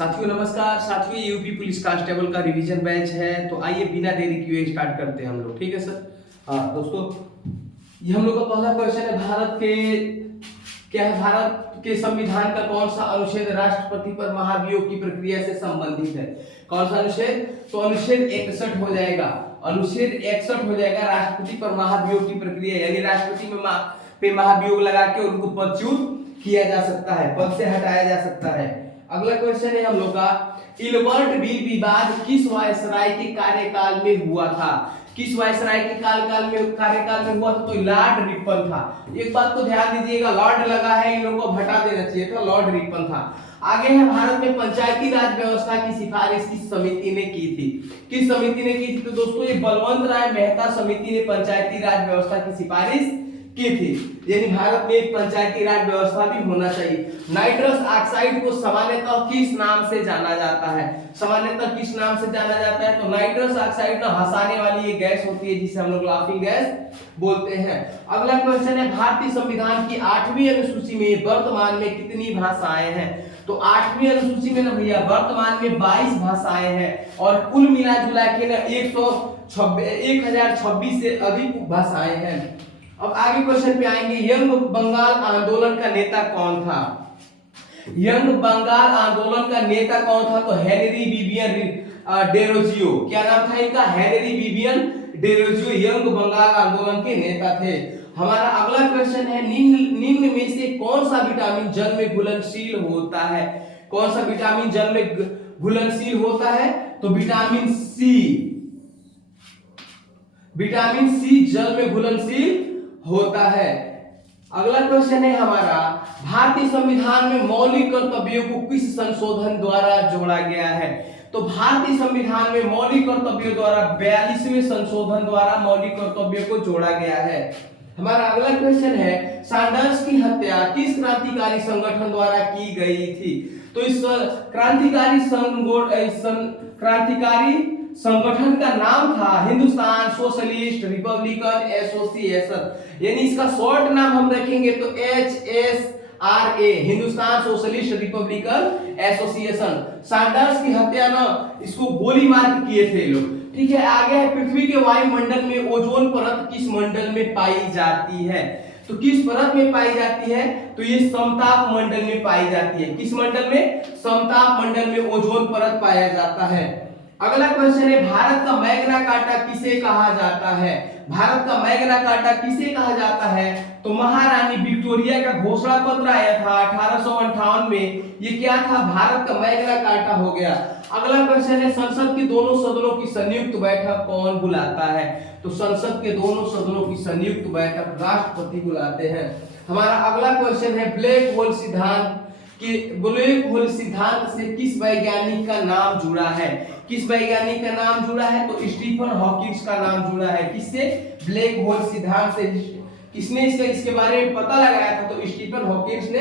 साथियों नमस्कार। साथियों यूपी पुलिस कांस्टेबल का रिवीजन बैच है, तो आइए बिना देरी किए स्टार्ट करते हैं हम लोग। ठीक है सर। हाँ दोस्तों, ये हम लोग का पहला क्वेश्चन है। भारत के संविधान का कौन सा अनुच्छेद राष्ट्रपति पर महाभियोग की प्रक्रिया से संबंधित है? कौन सा अनुच्छेद? तो अनुच्छेद 61 हो जाएगा। अनुच्छेद 61 हो जाएगा। राष्ट्रपति पर महाभियोग की प्रक्रिया, यानी राष्ट्रपति पे महाभियोग लगा के उनको पदच्युत किया जा सकता है, पद से हटाया जा सकता है। अगला क्वेश्चन है हम लोग का, इलबर्ट बिल विवाद किस वायसराय के कार्यकाल में हुआ था? किस वायसराय के कार्यकाल में हुआ था? तो लॉर्ड रिपन था। एक बात को ध्यान दीजिएगा, लॉर्ड लगा है, इन लोगों को हटा देना चाहिए था, लॉर्ड रिपन था। आगे है, भारत में पंचायती राज व्यवस्था की सिफारिश किस समिति ने की थी? किस समिति ने की थी? तो दोस्तों ये बलवंत राय मेहता समिति ने पंचायती राज व्यवस्था की सिफारिश की थी। यानी भारत में एक पंचायती राज व्यवस्था भी होना चाहिए। नाइट्रस ऑक्साइड को सामान्यतः किस नाम से जाना जाता है? सामान्यतः किस नाम से जाना जाता है? तो नाइट्रस ऑक्साइड ना हंसाने वाली ये गैस होती है जिसे हम लोग लाफिंग गैस बोलते हैं। अगला क्वेश्चन है, भारतीय संविधान की 8वीं अनुसूची में वर्तमान में कितनी भाषाएं हैं? तो 8वीं अनुसूची में ना भैया वर्तमान में 22 भाषाएं हैं और कुल मिला जुला के ना 1026 से अधिक भाषाएं हैं। अब आगे क्वेश्चन पे आएंगे, यंग बंगाल आंदोलन का नेता कौन था? यंग बंगाल आंदोलन का नेता कौन था? तो हेनरी विवियन डेरोजियो। क्या नाम था इनका? Henry Vivian Derozio young Bengal आंदोलन के नेता थे। हमारा अगला क्वेश्चन है, निम्न में से कौन सा विटामिन जल में घुलनशील होता है? कौन सा विटामिन जल में घुलनशील होता है? तो विटामिन सी। विटामिन सी जल में घुलनशील होता है। अगला क्वेश्चन है हमारा, भारतीय संविधान में मौलिक कर्तव्यों को किस संशोधन द्वारा जोड़ा गया है? तो भारतीय संविधान में मौलिक कर्तव्यों द्वारा 42वें संशोधन द्वारा मौलिक कर्तव्यों को जोड़ा गया है। हमारा अगला क्वेश्चन है, सैंडर्स की हत्या किस क्रांतिकारी संगठन द्वारा की गई थी? तो इस क्रांतिकारी संगठन का नाम था हिंदुस्तान सोशलिस्ट रिपब्लिकन एसोसिएशन। यानी इसका शॉर्ट नाम हम रखेंगे तो HSRA, Hindustan socialist Republican association. Sanders की हत्या ना इसको गोली मार के किए थे लोग। ठीक है, आगे है, पृथ्वी के वायुमंडल में ओजोन परत किस मंडल में पाई जाती है? तो किस परत में पाई जाती है? तो ये समताप मंडल में पाई जाती है। किस मंडल में? समताप मंडल में ओजोन परत पाया जाता है। अगला क्वेश्चन है, भारत का मैग्ना कार्टा किसे कहा जाता है? भारत का मैग्ना कार्टा किसे कहा जाता है? तो महारानी विक्टोरिया का घोषणा पत्र आया था 1858 में। ये क्या था? भारत का मैग्ना कार्टा हो गया। अगला क्वेश्चन है, संसद के दोनों सदनों की संयुक्त बैठक कौन बुलाता है? तो संसद के दोनों सदनों की संयुक्त बैठक राष्ट्रपति बुलाते हैं। हमारा अगला क्वेश्चन है, ब्लैक होल सिद्धांत से किस वैज्ञानिक का नाम जुड़ा है? किस वैज्ञानिक का नाम जुड़ा है? तो स्टीफन हॉकिंस का नाम जुड़ा है। किससे? ब्लैक होल सिद्धांत से। किसने इसके बारे में पता लगाया था? तो स्टीफन हॉकिंस ने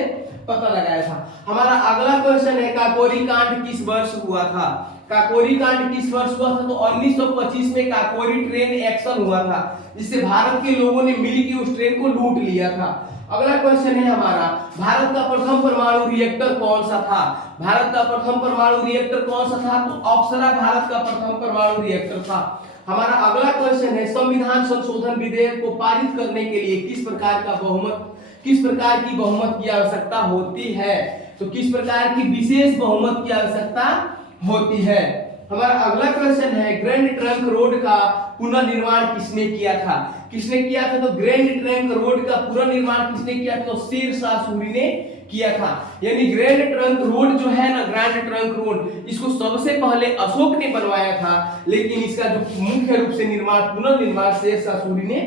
पता लगाया था। हमारा अगला क्वेश्चन है, काकोरी कांड किस वर्ष हुआ था? काकोरी कांड किस वर्ष हुआ था? तो 1925 में काकोरी ट्रेन एक्शन हुआ था, जिससे भारत के लोगों ने मिलकर उस ट्रेन को लूट लिया था। अगला क्वेश्चन है हमारा, भारत का प्रथम परमाणु रिएक्टर कौन सा था? भारत का प्रथम परमाणु रिएक्टर कौन सा था? तो अप्सरा भारत का प्रथम परमाणु रिएक्टर था। हमारा अगला क्वेश्चन है, संविधान संशोधन विधेयक को पारित करने के लिए किस प्रकार की बहुमत की आवश्यकता होती है? तो किस प्रकार की विशेष बहुमत की आवश्यकता होती है? हमारा अगला क्वेश्चन है, ग्रैंड ट्रंक रोड का पुनर्निर्माण किसने किया था? किसने किया था? तो ग्रैंड ट्रंक रोड का पुनर्निर्माण किसने किया था? तो शेरशाह सूरी ने किया था। यानी ग्रैंड ट्रंक रोड जो है ना, ग्रैंड ट्रंक रोड, इसको सबसे पहले अशोक ने बनवाया था, लेकिन इसका जो मुख्य रूप से पुनर्निर्माण शेरशाह सूरी ने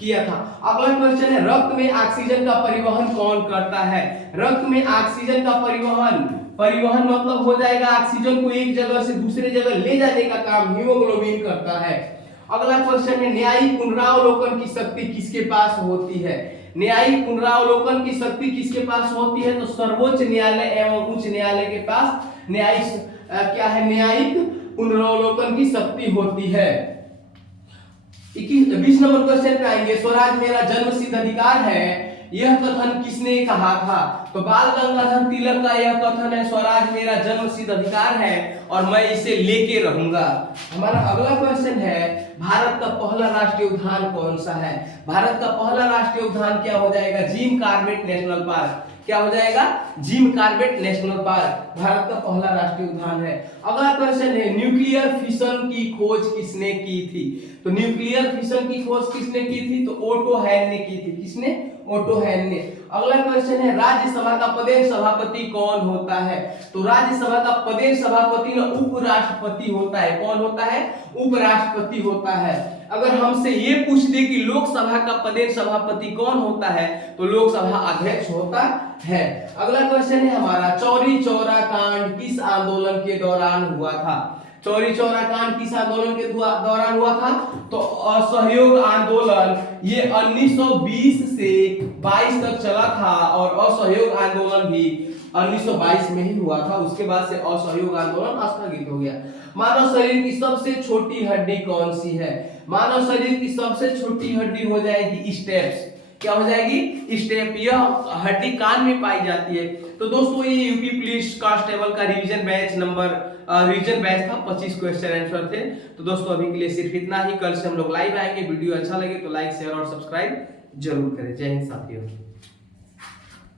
किया था। अगला क्वेश्चन है, रक्त में ऑक्सीजन का परिवहन कौन करता है? रक्त में ऑक्सीजन का परिवहन मतलब हो जाएगा ऑक्सीजन को एक जगह से दूसरे जगह ले जाने का काम हीमोग्लोबिन करता है। अगला क्वेश्चन है, न्यायिक पुनरावलोकन की शक्ति किसके पास होती है? न्यायिक पुनरावलोकन की शक्ति किसके पास होती है? तो सर्वोच्च न्यायालय एवं उच्च न्यायालय के पास न्यायिक पुनरावलोकन की शक्ति होती है। 20 नंबर क्वेश्चन पे आएंगे, स्वराज मेरा जन्मसिद्ध अधिकार है, यह कथन किसने कहा था? तो बाल गंगाधर तिलक का यह कथन है, स्वराज मेरा जन्मसिद्ध अधिकार है और मैं इसे लेके रहूंगा। हमारा अगला क्वेश्चन है, भारत का पहला राष्ट्रीय उद्यान कौन सा है? भारत का पहला राष्ट्रीय उद्यान क्या हो जाएगा? Jim Corbett national park. क्या हो जाएगा? Jim Corbett national park Bharat का पहला राष्ट्रीय उद्यान है। अगला क्वेश्चन है, न्यूक्लियर फिशन की खोज किसने की थी? तो न्यूक्लियर फिशन की खोज किसने की थी? तो ओटो हैन ने की थी। किसने? ओटो हैन ने। अगला क्वेश्चन है, राज्यसभा का पदेश सभापति कौन होता है? तो राज्यसभा का पदेश सभापति ना उपराष्ट्रपति होता है। कौन होता है? उपराष्ट्रपति होता है। अगर हमसे ये पूछ दे कि लोकसभा का पदेश सभापति कौन होता है, तो लोकसभा अध्यक्ष होता है। अगला क्वेश्चन है हमारा, चौरी चौरा कांड किस आंदोलन के दौरान हुआ था? चौरी चौरा कांड किस आंदोलन के दौरान हुआ था? तो असहयोग आंदोलन, ये 1920 से 22 तक चला था और असहयोग आंदोलन भी 1922 में ही हुआ था। उसके बाद से असहयोग आंदोलन स्थगित हो गया। मानव शरीर की सबसे छोटी हड्डी कौन सी है? मानव शरीर की सबसे छोटी हड्डी हो जाएगी स्टेप्स। क्या हो जाएगी? स्टेप। यह हड्डी कान में पाई जाती है। तो दोस्तों ये यूपी पुलिस कांस्टेबल का रिवीजन बैच था, 25 क्वेश्चन आंसर थे। तो दोस्तों अभी के लिए सिर्फ इतना ही। कल से हम लोग लाइव आएंगे। वीडियो अच्छा लगे तो लाइक शेयर और सब्सक्राइब जरूर करें। जय हिंद साथियों।